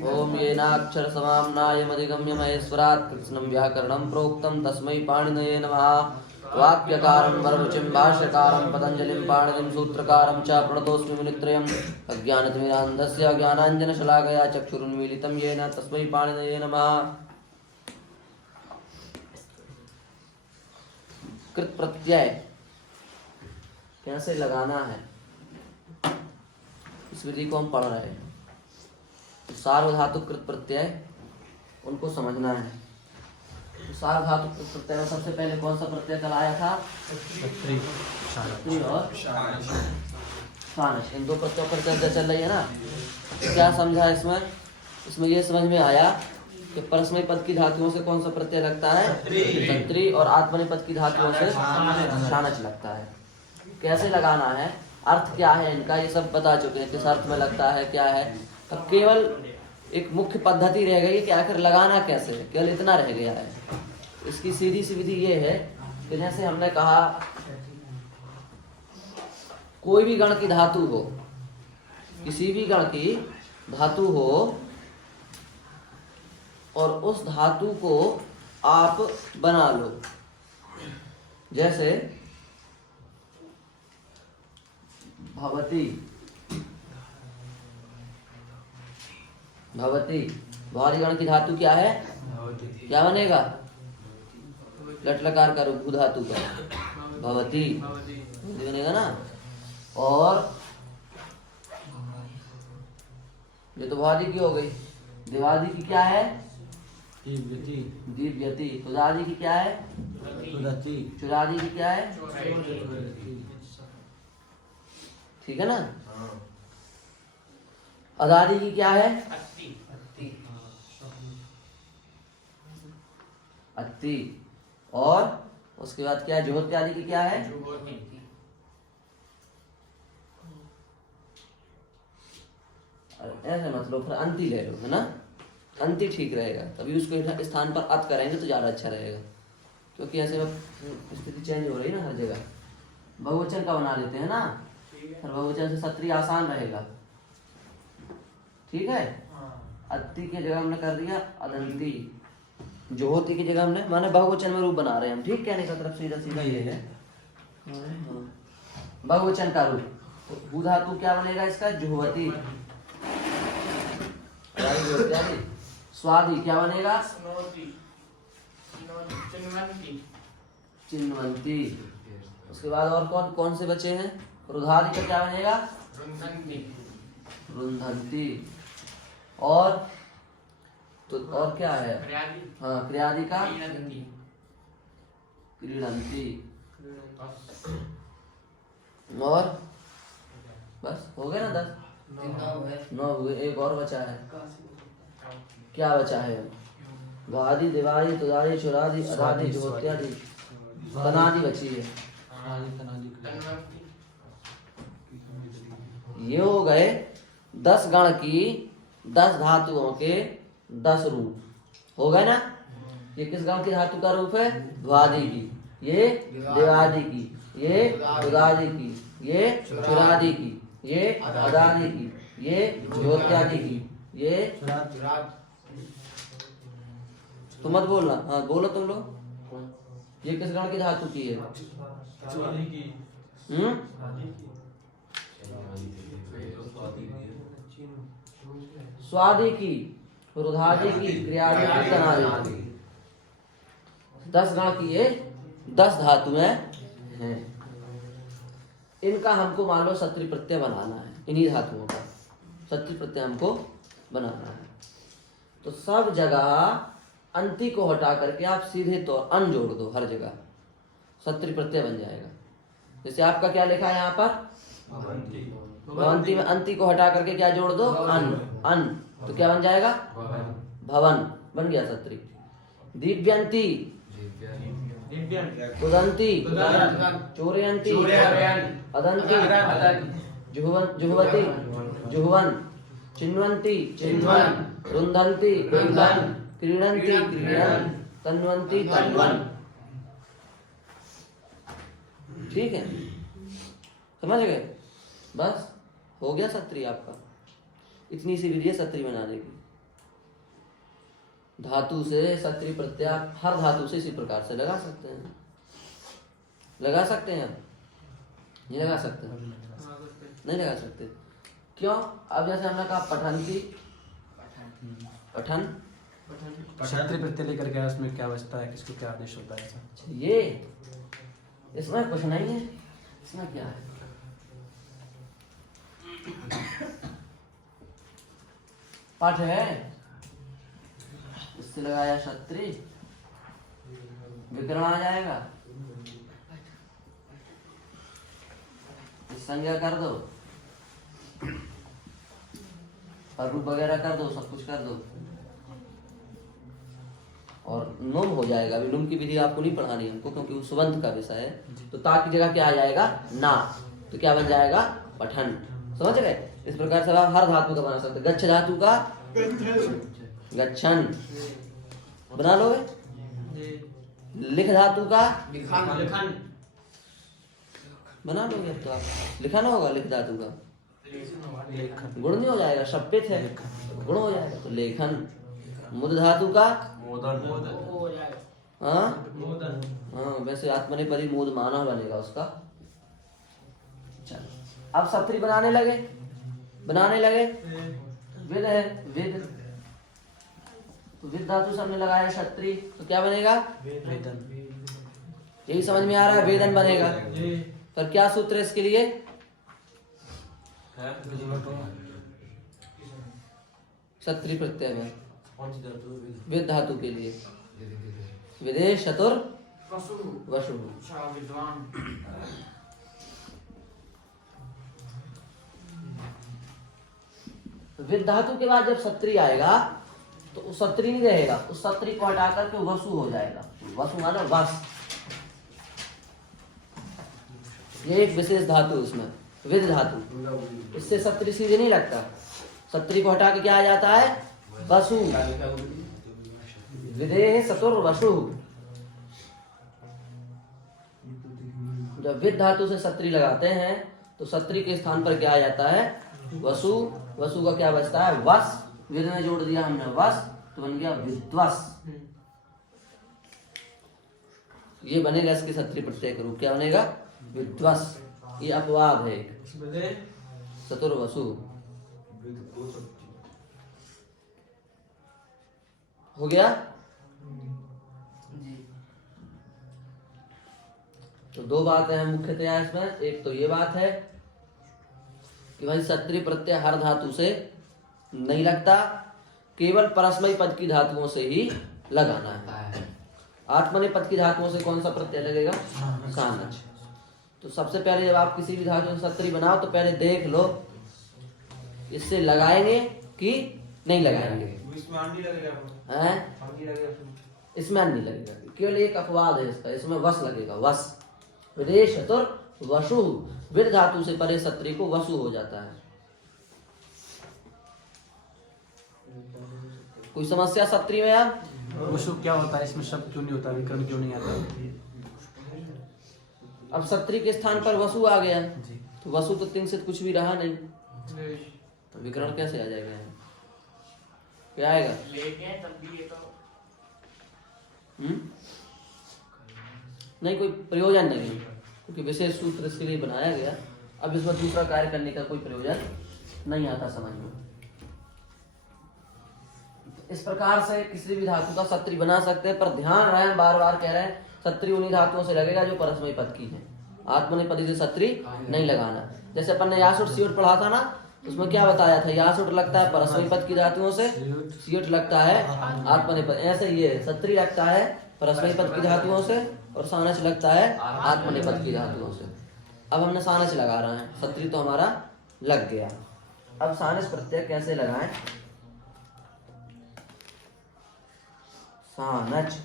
ओम येनाक्षर समाम्नायमधिगम्य महेश्वरात् कृत्स्नं व्याकरणं प्रोक्तं तस्मै पाणिनये नमः। वाक्यकारं वररुचिं भाष्यकारं पतञ्जलिं पाणिनिं सूत्रकारं च प्रणतोऽस्मि मुनित्रयम्। अज्ञानतिमिरान्धस्य ज्ञानाञ्जनशलाकया चक्षुरुन्मीलितं येन तस्मै पाणिनये नमः। कृत प्रत्यय कैसे लगाना है इस विधि को हम पढ़ रहे हैं। सार्वधातुक कृत प्रत्यय उनको समझना है। सार्वधातुक कृत प्रत्यय में सबसे पहले कौन सा प्रत्यय कल आया था? और शानच। इन दो प्रत्ययों पर चर्चा चल रही है ना। क्या समझा इसमें? इसमें यह समझ में आया कि परस्मय पद की धातुओं से कौन सा प्रत्यय लगता है? तत्री। और आत्मनेपद की धातुओं से शानच लगता है। कैसे लगाना है, अर्थ क्या है इनका, ये सब बता चुके हैं। किस अर्थ में लगता है, क्या है। अब केवल एक मुख्य पद्धति रह गई कि आखिर लगाना कैसे है, केवल इतना रह गया है। इसकी सीधी सी विधि ये है कि जैसे हमने कहा कोई भी गण की धातु हो, किसी भी गण की धातु हो और उस धातु को आप बना लो। जैसे भवती, भवती भवादी गण की धातु क्या है? क्या बनेगा? लट लकार का रूप भू धातु का भवती बनेगा ना। और ये तो भवादी की हो गई। देवादी की क्या है? दीव्यति। तुदादी की क्या है? चुरादी की क्या है? ठीक है ना। अदादी की क्या है? अत्ति। और उसके बाद क्या है? जुहोती आदि की क्या है? ऐसे मतलब फिर अंति ले लो, है ना। अंति ठीक रहेगा, तभी उसको स्थान पर अत करेंगे तो ज्यादा अच्छा रहेगा। क्योंकि ऐसे स्थिति चेंज हो रही है ना हर जगह। बहुवचन का बना लेते हैं ना, फिर बहुवचन से सत्री आसान रहेगा। ठीक है। अत्ति की जगह हमने कर दिया अदंती। जोहोती की जगह हमने माने बहुवचन में रूप बना रहे हैं हम। ठीक, कहने का तरफ सीधा सीधा ये है बहुवचन का रूप। भू धातु क्या बनेगा इसका? जुहवती। स्वादि क्या बनेगा? चिन्वंती। उसके बाद और कौन कौन से बचे हैं? रुधादि का क्या बनेगा? रुंधंती। और तो और क्या है? हाँ, क्रियादि का क्रीडंती। और बस हो गए ना 10? 9 हुए। एक और बचा है। क्या बचा है? गादि, दिवाली, तुदादी, चुरादी, अदादी, जुहोत्यादि, तनादि बची है। ये हो गए 10 गण की 10 धातुओं के 10 रूप हो गए ना। ये किस गण की धातु का रूप है? द्वादि की। ये देवादि की, ये तुदादि की, ये चुरादि की, ये अदादि की, ये ज्योत्यादि की, ये तो मत बोलना। हाँ बोलो तुम लोग। ये किस गण की धातु की है? स्वादि की, रुधादि की, क्रियादि की, तनादि की। 10 गण की ये 10 धातुएं हैं। इनका हमको मान लो सत्री प्रत्यय बनाना है। इन्हीं धातुओं का सत्री प्रत्यय हमको बनाना है। तो सब जगह अंति को हटा करके आप सीधे तौर अन जोड़ दो। हर जगह सत्री प्रत्यय बन जाएगा। जैसे आपका क्या लिखा है यहाँ पर? भवंती में अंति को हटा करके क्या जोड़ दो? अन। अन तो क्या बन जाएगा? भवन बन गया सत्री। दिव्यंती, तुदंती, चोरयंती, अदंती, जुहवती, जुहवन, चिन्वंती, चिन्वन, रुंधंती, रुंधन, क्रीडंती, क्रीडन, तन्वंती, तन्वन। ठीक है, समझ गए? बस हो गया सत्री आपका। इतनी सी विधि है सत्री बनाने की। धातु से सत्री प्रत्यय हर धातु से इसी प्रकार से लगा सकते हैं। लगा सकते हैं? अब नहीं लगा सकते, नहीं लगा सकते। क्यों? अब जैसे हमने कहा पठन की, पठन सत्री प्रत्यय लेकर के उसमें क्या बचता है, किसको क्या आदेश होता है ऐसा? ये इसमें कुछ नहीं है, इसमें क्या है? पाठ है, इससे लगाया क्षत्रि, विकरण आ जाएगा, इस संज्ञा कर दो, रूप वगैरह कर दो, सब कुछ कर दो और नुम हो जाएगा। अभी नुम की विधि आपको नहीं पढ़ानी हमको, क्योंकि वो सुबंध का विषय है। तो ता की जगह क्या आ जाएगा? ना। तो क्या बन जाएगा? पठन। समझ गए? इस प्रकार से आप हर धातु का बना सकते। गच्छ धातु का गच्छन बना लोगे। लिख धातु का लिखन बना लोगे। अब तो आप लिखन होगा, लिख धातु का गुण नहीं हो जाएगा, शब्द है, गुण हो जाएगा तो लेखन। मुद धातु का हाँ, वैसे आत्मनेपदी मोद माना बनेगा उसका। चलो अब सत्री बनाने लगे, विद है, विद, तो विद धातु से हमने लगाया क्षत्रि, तो क्या बनेगा? वेदन। यही समझ में आ रहा है? वेदन बनेगा। पर क्या सूत्र है इसके लिए? सत्री प्रत्यय में विद धातु के लिए विदेश चतुर वसु। विद धातु के बाद जब सत्री आएगा तो उस सत्री नहीं रहेगा, उस सत्री को हटा करके वसु हो जाएगा। वसु माना वस, ये एक विशेष धातु उसमें, विद धातु। इससे सत्री सीधे नहीं लगता, सत्री को हटा के क्या आ जाता है? वसु। विदेह चतुर वसु। जब विद धातु से सत्री लगाते हैं तो सत्री के स्थान पर क्या आ जाता है? वसु। वसु का क्या बचता है? वस। विद में जोड़ दिया हमने वस, तो बन गया विद्वस। ये बनेगा इसके सत्री प्रत्यय का रूप। क्या बनेगा? विद्वस। ये अपवाद है चतुर वसु। हो गया? तो दो बातें हैं मुख्यतया इसमें। एक तो ये बात है कि भाई सत्री प्रत्यय हर धातु से नहीं लगता, केवल परस्मयी पद की धातुओं से ही लगाना है। आत्मनेपद की धातुओं से कौन सा प्रत्यय लगेगा? सानच। तो सबसे पहले जब आप किसी भी धातु में सत्री बनाओ तो पहले देख लो इससे लगाएंगे कि नहीं लगाएंगे। इसमें नहीं लगेगा, केवल एक अपवाद है इसका, इसमें वस लगेगा। वस। विदेश चतुर वसु। विद धातु से परे सत्री को वसु हो जाता है। कोई समस्या सत्री में यार? वसु क्या होता है? इसमें शब्द क्यों नहीं होता, विकरण क्यों नहीं आता? अब सत्री के स्थान पर वसु आ गया जी। तो वसु तो तीन से कुछ भी रहा नहीं, तो विकरण कैसे आ जाएगा यहाँ? क्या आएगा? नहीं, कोई प्रयोजन नहीं, क्योंकि विशेष सूत्र इसके लिए बनाया गया। अब इसमें दूसरा कार्य करने का कोई प्रयोजन नहीं आता समझ में। इस प्रकार से किसी भी धातु का सत्री बना सकते हैं, पर ध्यान रहे, बार बार कह रहे हैं सत्री उन्हीं धातुओं से लगेगा जो परस्मयी पद की है। आत्मनेपदी से सत्री नहीं लगाना। जैसे अपन ने यासुट सियुट पढ़ा था ना, उसमें क्या बताया था? यासुट लगता है परस्मयी पद की धातुओं से, सियुट लगता है आत्मनेपद। ऐसे ये सत्री लगता है परस्मयी पद की धातुओं से और सानच लगता है आत्मनेपद की धातुओं से। अब हमने सानच लगा रहे हैं, सत्री तो हमारा लग गया। अब सानच प्रत्यय कैसे लगाएं? सानच।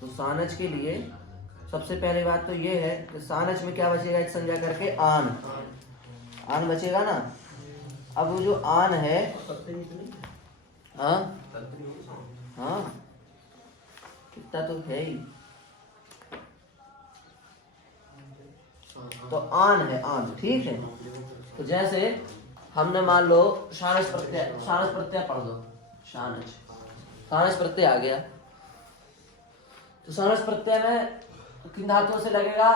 तो सानच के लिए सबसे पहले बात तो ये है कि सानच में क्या बचेगा? एक संज्ञा करके आन। आन बचेगा ना। अब वो जो आन है, हाँ हाँ कितना तो है ही, तो आन है, आन। ठीक है। तो जैसे हमने मान लो शानच प्रत्यय पढ़ दो। शानच सानस प्रत्यय आ गया। तो सानस प्रत्यय में किन धातुओं से लगेगा?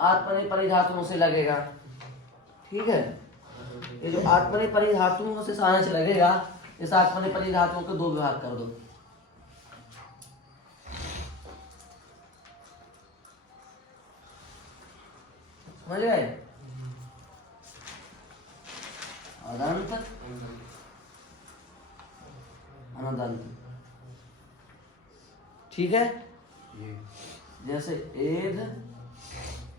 आत्मनेपदी धातुओं से लगेगा। ठीक है, ये जो आत्मनेपदी धातुओं से सानस लगेगा, इस आत्मनेपदी धातुओं को दो विभाग कर दो। समझ गए? अदंत अनदंत। ठीक है, जैसे एध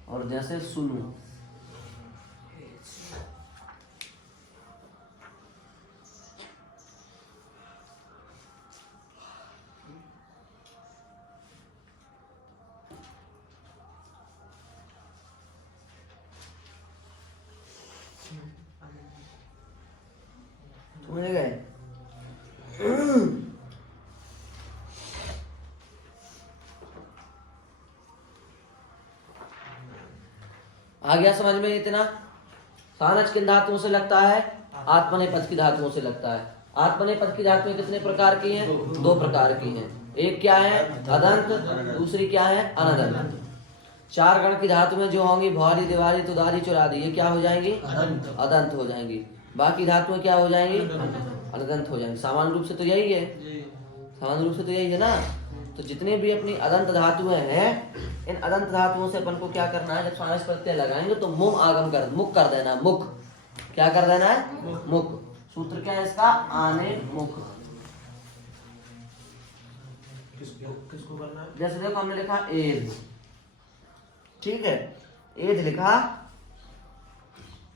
और जैसे सुनु। समझ गए? आ गया समझ में इतना? सानच किन धातुओं से लगता है? आत्मनेपद की धातुओं से लगता है। आत्मनेपद की धातुएं कितने प्रकार की हैं? दो प्रकार की हैं। एक क्या है? अदंत, दूसरी क्या है? अनदंत। चार गण की धातु में जो होंगी भौरी, दिवारी, तुदारी, चुरादी, ये क्या हो जाएंगी? अदंत हो जाएंगी। बाकी धातुएं क्या हो जाएंगी? अनदंत हो जाएंगी। सामान्य रूप से तो यही है, सामान्य रूप से तो यही है ना। तो जितने भी अपनी अदंत धातुएं हैं, इन अदंत धातुओं से अपन को क्या करना है? जब सानस प्रत्यय लगाएंगे तो मुम आगम कर, मुख कर देना। मुख क्या कर देना है? मुख। सूत्र क्या है इसका? आने मुख। किसको करना है? जैसे देखो हमने लिखा एध, ठीक है, एध लिखा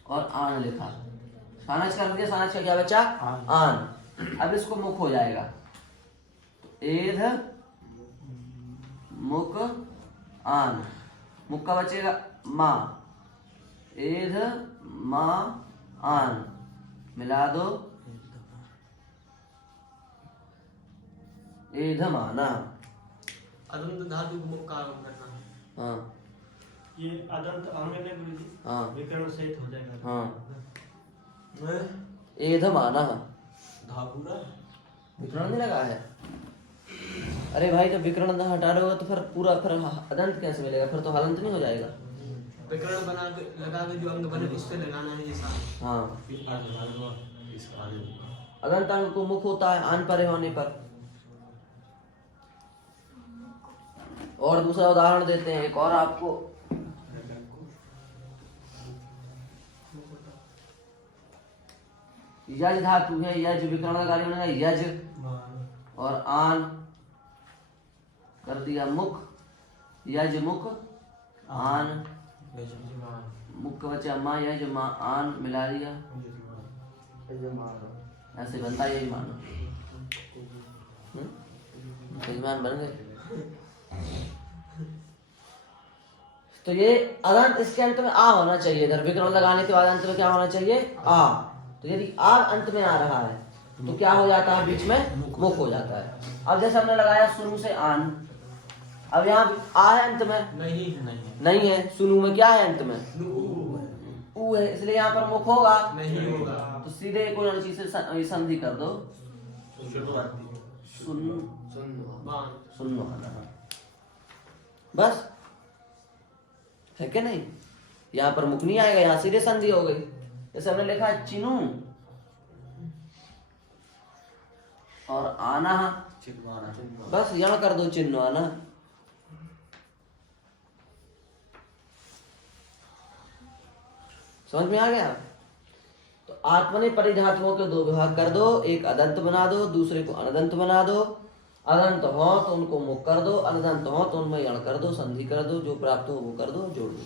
और आन लिखा, सानस कर दिया। सानस का क्या बचा? आन। अब इसको मुख हो जाएगा, एध मुख आन। मुख का बचेगा माँ, एध माँ आन, मिला दो एध माना। अदंत धातु को मुख का आगम करना है। हाँ ये अदंत अंग में गुरु जी हाँ विकर्ण सहित हो जाएगा। हाँ, एध माना। धापुरा विकर्ण नहीं लगा है? अरे भाई जब विकर्ण ना हटा दोगे तो फिर पूरा फिर अदंत कैसे मिलेगा? फिर तो हलंत नहीं हो जाएगा। विकर्ण बना के लगा के जो अंग बने उस पे लगाना है ये सारा। हाँ, अदंत अंग को मुख होता है आन परे होने पर। और दूसरा उदाहरण देते हैं एक और आपको। यज धातु है, यज विकर्ण कार्य बनेगा यज, और आन कर दिया मुख, यज मुख आन, मुख का बचा माँ, यज माँ आन, मिला दिया, ऐसे बनता है यजमान। यजमान बन गए। तो ये अदंत, इसके अंत में आ होना चाहिए। इधर विकर्ण लगाने के बाद अंत में क्या होना चाहिए? आ। तो यदि आ अंत में आ रहा है तो क्या हो जाता है? बीच में मुख हो जाता है। अब जैसे हमने लगाया सुनु से आन, अब यहाँ आ है अंत में? नहीं है। सुनु में क्या है अंत में? ऊ है, इसलिए यहाँ पर मुख होगा नहीं होगा। तो सीधे कोई अन्य चीज से संधि कर दो, सुन बस, है क्या? नहीं, यहाँ पर मुख नहीं आएगा, यहाँ सीधे संधि हो गई। जैसे हमने लिखा है चिनु और आना, बस यहाँ कर दो चिन्ह आना। समझ में आ गया? तो आत्मनेपदी धातुओं के दो विभाग कर दो, एक अदंत बना दो, दूसरे को अनदंत बना दो। अदंत हो तो उनको मुख कर दो, अनदंत हो तो उनमें यण कर दो, संधि कर दो, जो प्राप्त हो वो कर दो, जोड़ दो।